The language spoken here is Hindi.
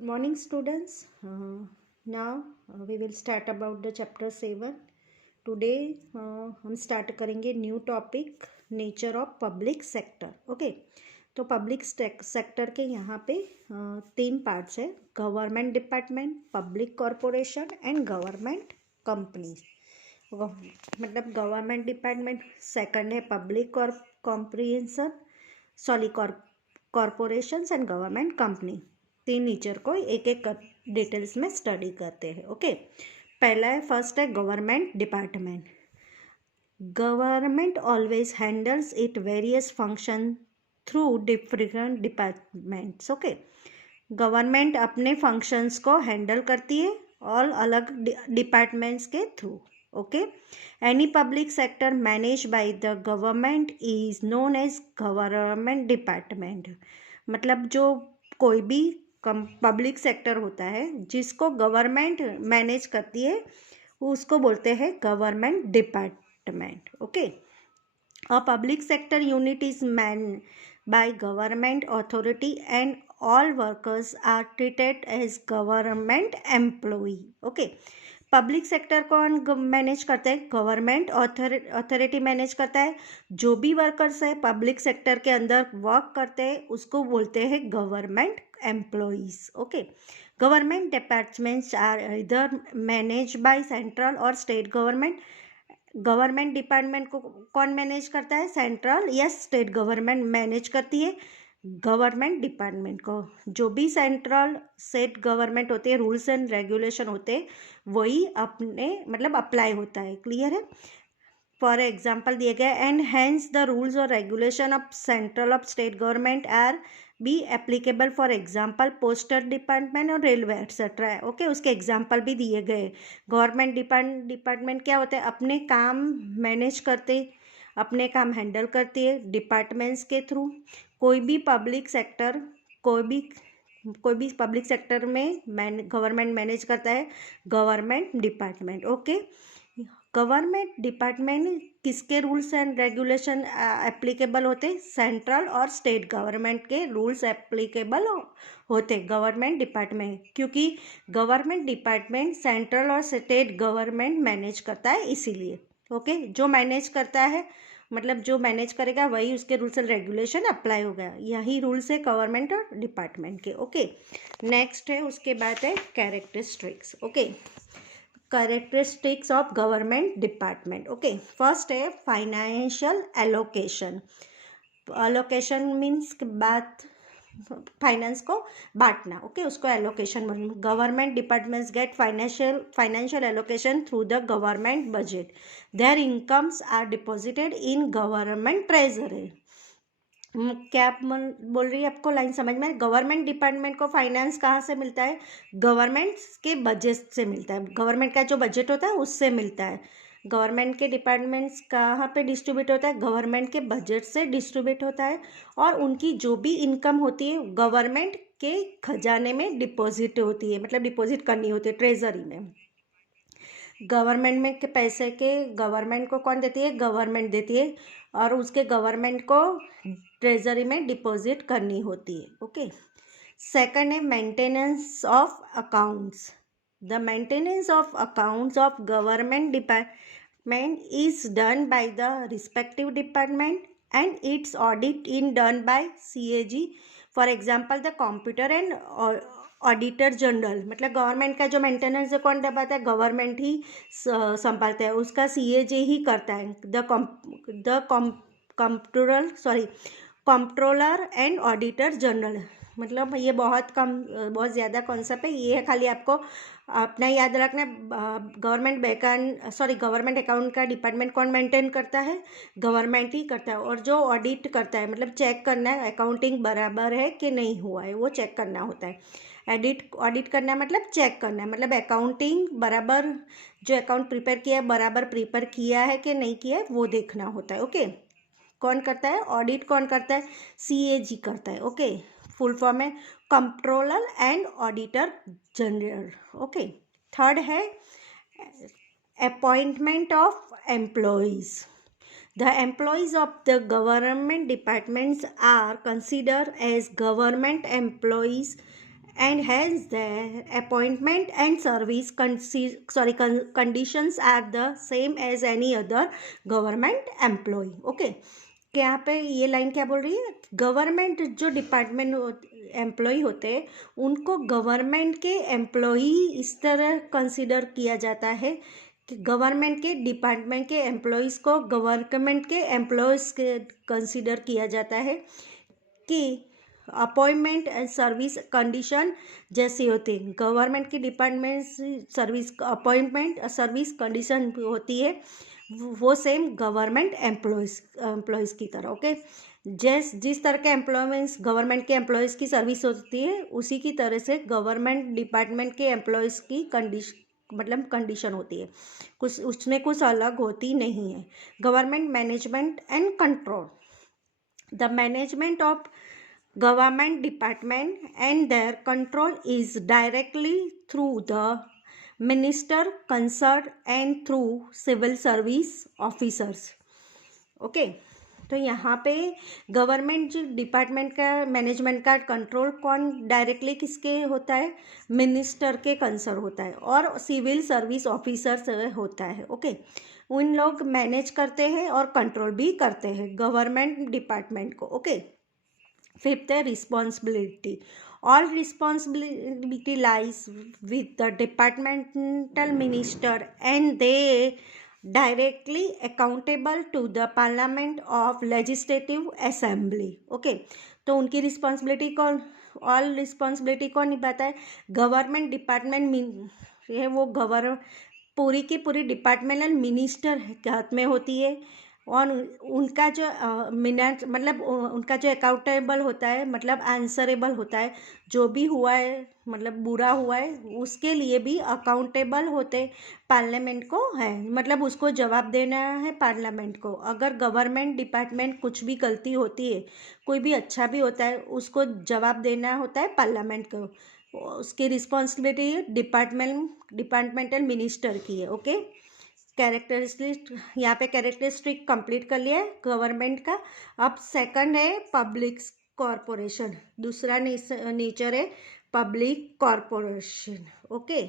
Good morning, students. Now we will start about the chapter 7. Today हम स्टार्ट करेंगे new topic nature of public sector. Okay, तो पब्लिक सेक्टर के यहाँ पे तीन पार्ट्स है: government department, public corporation and government company. मतलब गवर्नमेंट डिपार्टमेंट, सेकंड है public comprehension corporations and government company. तीन नेचर को एक एक डिटेल्स में स्टडी करते हैं. ओके, पहला है, फर्स्ट है government department. Government always handles it various function through different departments. Okay, government अपने फंक्शंस को हैंडल करती है और अलग डिपार्टमेंट्स के through. Okay, any public sector manage by the government is known as government department. मतलब जो कोई भी पब्लिक सेक्टर होता है जिसको गवर्नमेंट मैनेज करती है उसको बोलते हैं government department. Okay, a public sector unit is man by government authority and all workers are treated as government employee. Okay, public sector कौन मैनेज करता है? गवर्नमेंट अथॉरिटी मैनेज करता है. जो भी वर्कर्स है पब्लिक सेक्टर के अंदर वर्क करते हैं उसको बोलते हैं government employees. Okay, government departments are either manage by central or state government. Government department को कौन मैनेज करता है? सेंट्रल या स्टेट गवर्नमेंट मैनेज करती है गवर्नमेंट डिपार्टमेंट को. जो भी सेंट्रल स्टेट गवर्नमेंट होते हैं, रूल्स एंड रेगुलेशन होते हैं, वही अपने मतलब अप्लाई होता है. क्लियर है? फॉर एग्जाम्पल दिए गए, एंड हैंस द रूल्स और regulation of central of state government R be applicable. For example postal department और रेलवे एक्सेट्रा. ओके, उसके एग्जाम्पल भी दिए गए. गवर्नमेंट डिपार्टमेंट क्या होता है? अपने काम मैनेज करते, अपने काम हैंडल करती है डिपार्टमेंट्स के थ्रू. कोई भी पब्लिक सेक्टर पब्लिक सेक्टर में गवर्नमेंट मैनेज करता है government department. Okay, government department किसके रूल्स एंड रेगुलेशन एप्लीकेबल होते? सेंट्रल और स्टेट गवर्नमेंट के रूल्स एप्लीकेबल होते गवर्नमेंट डिपार्टमेंट, क्योंकि government department central or state government manage करता है इसीलिए. ओके, जो मैनेज करता है मतलब जो मैनेज करेगा वही उसके रूल्स एंड रेगुलेशन अप्लाई होगा. यही रूल्स है गवर्नमेंट और डिपार्टमेंट के. ओके, नेक्स्ट है, उसके बाद है characteristics. Okay, characteristics of government department. Okay, first है फाइनेंशियल एलोकेशन. एलोकेशन मीन्स बात फाइनेंस को बांटना. ओके, उसको एलोकेशन बोलते. Government departments get financial allocation through the government budget. Their incomes are deposited in government treasury. क्या बोल रही है आपको लाइन समझ में? गवर्नमेंट डिपार्टमेंट को फाइनेंस कहाँ से मिलता है? गवर्नमेंट के बजट से मिलता है. गवर्नमेंट का जो बजट होता है उससे मिलता है. गवर्नमेंट के डिपार्टमेंट्स कहाँ पे डिस्ट्रीब्यूट होता है? गवर्नमेंट के बजट से डिस्ट्रीब्यूट होता है. और उनकी जो भी इनकम होती है गवर्नमेंट के खजाने में डिपॉजिट होती है, मतलब डिपॉजिट करनी होती है ट्रेजरी में. गवर्नमेंट में के पैसे के गवर्नमेंट को कौन देती है? गवर्नमेंट देती है, और उसके गवर्नमेंट को ट्रेजरी में डिपॉजिट करनी होती है. ओके, सेकंड है maintenance of accounts. The maintenance of accounts of government department is done by the respective department and it's audit in done by CAG. For example the computer and auditor general. मतलब गवर्नमेंट का जो मेंटेनेंस है कौन दबाता है? गवर्नमेंट ही संभालता है, उसका CAG ही करता है. The comptroller and auditor general. मतलब ये बहुत ज़्यादा कॉन्सेप्ट है. ये है खाली आपको अपना याद रखना. गवर्नमेंट अकाउंट का डिपार्टमेंट कौन मेंटेन करता है? गवर्नमेंट ही करता है. और जो ऑडिट करता है मतलब चेक करना है अकाउंटिंग बराबर है कि नहीं हुआ है, वो चेक करना होता है. ऑडिट करना मतलब चेक करना है, मतलब अकाउंटिंग बराबर, जो अकाउंट प्रिपेयर किया है बराबर प्रिपेयर किया है कि नहीं किया है वो देखना होता है. ओके, कौन करता है? ऑडिट कौन करता है? CAG करता है. ओके, फुल फॉर्म है controller and auditor general. Okay, third है appointment of employees. The employees of the government departments are considered as government employees and hence their appointment and service conditions are the same as any other government employee. Okay, कि यहाँ पे ये लाइन क्या बोल रही है, गवर्नमेंट जो डिपार्टमेंट एम्प्लॉय होते हैं उनको गवर्नमेंट के एम्प्लॉई इस तरह कंसिडर किया जाता है कि गवर्नमेंट के डिपार्टमेंट के एम्प्लॉयज़ को गवर्नमेंट के एम्प्लॉयज़ के कंसिडर किया जाता है कि अपॉइंटमेंट एंड सर्विस कंडीशन जैसी होती है। गवर्नमेंट की department service appointment service condition होती है वो सेम गवर्नमेंट एम्प्लॉयज़ की तरह। ओके, जिस तरह के एम्प्लॉयमेंट्स गवर्नमेंट के एम्प्लॉयज़ की सर्विस होती है उसी की तरह से गवर्नमेंट डिपार्टमेंट के एम्प्लॉयज़ की कंडीशन होती है, कुछ उसमें कुछ अलग होती नहीं है। Government management and control, the management of government department and their control is directly through the minister concerned and through civil service officers. Okay, तो यहाँ पे गवर्नमेंट जो डिपार्टमेंट का मैनेजमेंट का कंट्रोल कौन डायरेक्टली किसके होता है, मिनिस्टर के कंसर्न होता है और सिविल सर्विस ऑफिसर से होता है। ओके, उन लोग मैनेज करते हैं और कंट्रोल भी करते हैं गवर्नमेंट डिपार्टमेंट को। Okay, Fifth, responsibility. All responsibility lies with the departmental minister and they directly accountable to the parliament of legislative assembly. Okay, तो उनकी रिस्पॉन्सिबिलिटी कौन, ऑल रिस्पॉन्सिबिलिटी कौन निभाता है, गवर्नमेंट डिपार्टमेंट है वो पूरी की पूरी डिपार्टमेंटल मिनिस्टर के हाथ में होती है और उनका जो मतलब उनका जो अकाउंटेबल होता है मतलब आंसरेबल होता है, जो भी हुआ है मतलब बुरा हुआ है उसके लिए भी अकाउंटेबल होते पार्लियामेंट को है, मतलब उसको जवाब देना है पार्लियामेंट को। अगर गवर्नमेंट डिपार्टमेंट कुछ भी गलती होती है, कोई भी अच्छा भी होता है, उसको जवाब देना होता है पार्लियामेंट को, उसकी रिस्पॉन्सिबिलिटी डिपार्टमेंटल मिनिस्टर की है। ओके, कैरेक्टरिस्टिक यहाँ पे कैरेक्टरिस्टिक कंप्लीट कर लिया है गवर्नमेंट का। अब सेकंड है पब्लिक कॉरपोरेशन, दूसरा नेचर है पब्लिक कॉरपोरेशन। ओके,